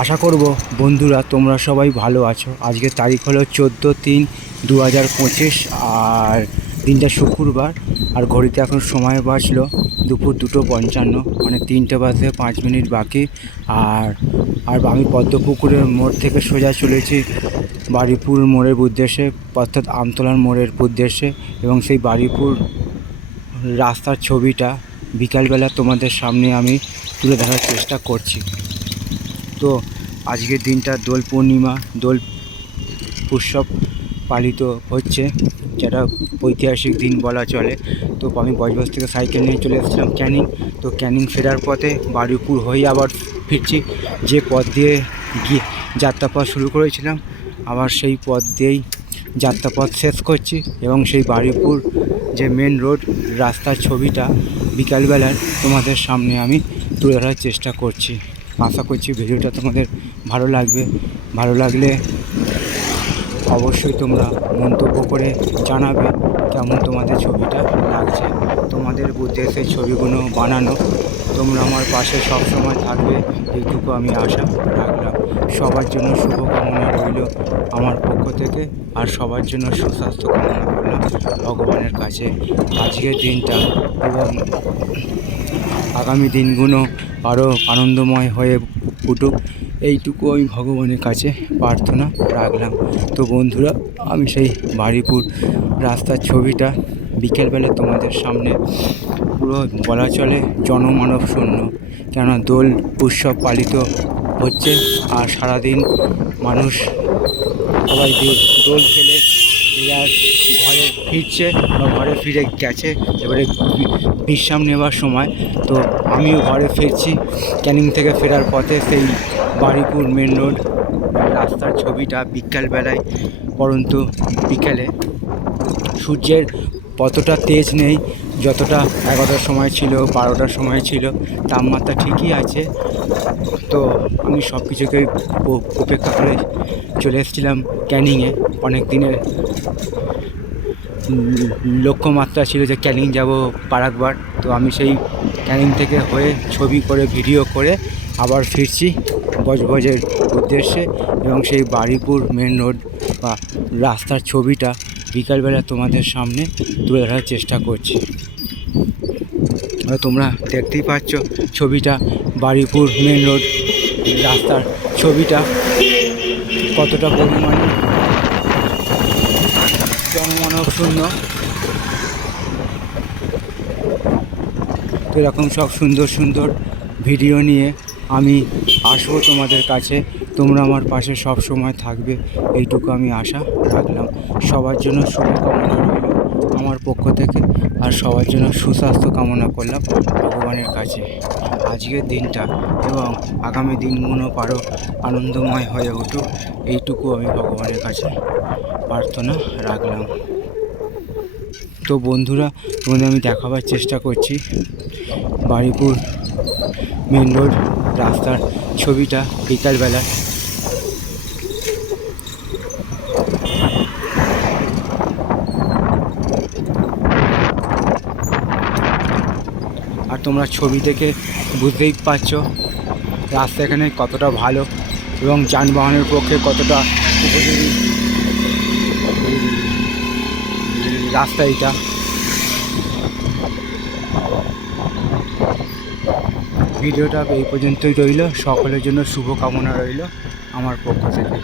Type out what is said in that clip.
আশা করব বন্ধুরা তোমরা সবাই ভালো আছো। আজকে তারিখ হলো চোদ্দ তিন দু হাজার পঁচিশ আর দিনটা শুক্রবার। আর ঘড়িতে এখন সময় বাজলো দুপুর দুটো পঞ্চান্ন মানে তিনটে বাজতে পাঁচ মিনিট বাকি। আর আর আমি পদ্মপুকুরের মোড় থেকে সোজা চলেছি বাড়িপুর মোড়ের উদ্দেশ্যে, অর্থাৎ আমতলার মোড়ের উদ্দেশ্যে। এবং সেই বাড়িপুর রাস্তার ছবিটা বিকালবেলা তোমাদের সামনে আমি তুলে ধরার চেষ্টা করছি। তো আজকের দিনটা দোল পূর্ণিমা, দোল উৎসব পালিত হচ্ছে। যেটা ঐতিহাসিক দিন বলা চলে। তো আমি বজবজ থেকে সাইকেল নিয়ে চলে এসেছিলাম ক্যানিং। তো ক্যানিং ফেরার পথে বারুইপুর হয়ে আবার ফিরছি। যে পথ দিয়ে গিয়ে যাত্রাপথ শুরু করেছিলাম, আবার সেই পথ দিয়েই যাত্রাপথ শেষ করছি এবং সেই বারুইপুর যে মেন রোড রাস্তার ছবিটা বিকালবেলার তোমাদের সামনে আমি তুলে ধরার চেষ্টা করছি। আশা করছি ভিডিওটা তোমাদের ভালো লাগবে। ভালো লাগলে অবশ্যই তোমরা মন্তব্য করে জানাবে কেমন তোমাদের ছবিটা লাগছে। তোমাদের উদ্দেশ্যে ছবিগুলো বানানো। তোমরা আমার পাশে সব সময় থাকবে, এইটুকু আমি আশা রাখলাম। সবার জন্য শুভকামনা রইল আমার পক্ষ থেকে আর সবার জন্য সুস্বাস্থ্য কামনা করলাম ভগবানের কাছে। আজকের দিনটা এবং আগামী দিনগুলো আরও আনন্দময় হয়ে উঠুক। এইটুকু আমি ভগবানের কাছে প্রার্থনা রাখলাম। তো বন্ধুরা, আমি সেই বাড়িপুর রাস্তার ছবিটা বিকেলবেলা তোমাদের সামনে পুরো বলা চলে জনমানব শূন্য। কেননা দোল উৎসব পালিত হচ্ছে আর সারাদিন মানুষ সবাই দোল খেলে যার ঘরে ফিরছে বা ঘরে ফিরে গেছে। এবারে বিশ্রাম নেওয়ার সময়। তো আমিও ঘরে ফিরছি। ক্যানিং থেকে ফেরার পথে সেই বাড়িপুর মেন রোড রাস্তার ছবিটা বিকালবেলায়। পরন্তু বিকেলে সূর্যের অতটা তেজ নেই। যতটা এগারোটার সময় ছিল, বারোটার সময় ছিল, তাপমাত্রা ঠিকই আছে। তো আমি সব কিছুকে উপেক্ষা করে চলে এসেছিলাম ক্যানিংয়ে অনেক দিনের লক্ষ্যমাত্রা ছিল যে ক্যানিং যাব পারাকবার। তো আমি সেই ক্যানিং থেকে হয়ে ছবি করে, ভিডিও করে আবার ফিরছি বজবজের উদ্দেশ্যে এবং সেই বাড়িপুর মেন রোড বা রাস্তার ছবিটা বিকালবেলা তোমাদের সামনে তুলে ধরার চেষ্টা করছি। তোমরা দেখতেই পাচ্ছ ছবিটা বাড়িপুর মেন রোড রাস্তার ছবিটা কতটা পরিমাণে জনমানব শূন্য তো এরকম সব সুন্দর সুন্দর ভিডিও নিয়ে আমি আসব তোমাদের কাছে। তোমরা আমার পাশে সব সময় থাকবে। এইটুকু আমি আশা রাখলাম। সবার জন্য শুভকামনা আমার পক্ষ থেকে আর সবার জন্য সুস্বাস্থ্য কামনা করলাম ভগবানের কাছে। আজকের দিনটা এবং আগামী দিনগুলো আরও আনন্দময় হয়ে উঠুক। এইটুকু আমি ভগবানের কাছে প্রার্থনা রাখলাম। তো বন্ধুরা, তোমাদের আমি দেখাবার চেষ্টা করছি। বাড়িপুর মেন রোড, রাস্তার ছবিটা বিকালবেলা। আর তোমরা ছবি দেখে বুঝতেই পারছ, রাস্তা এখানে কতটা ভালো এবং যানবাহনের পক্ষে কতটা উপযোগী। রাস্তা এটা ভিডিওটা এই পর্যন্তই রইল। সকলের জন্য শুভকামনা রইল আমার পক্ষ থেকে।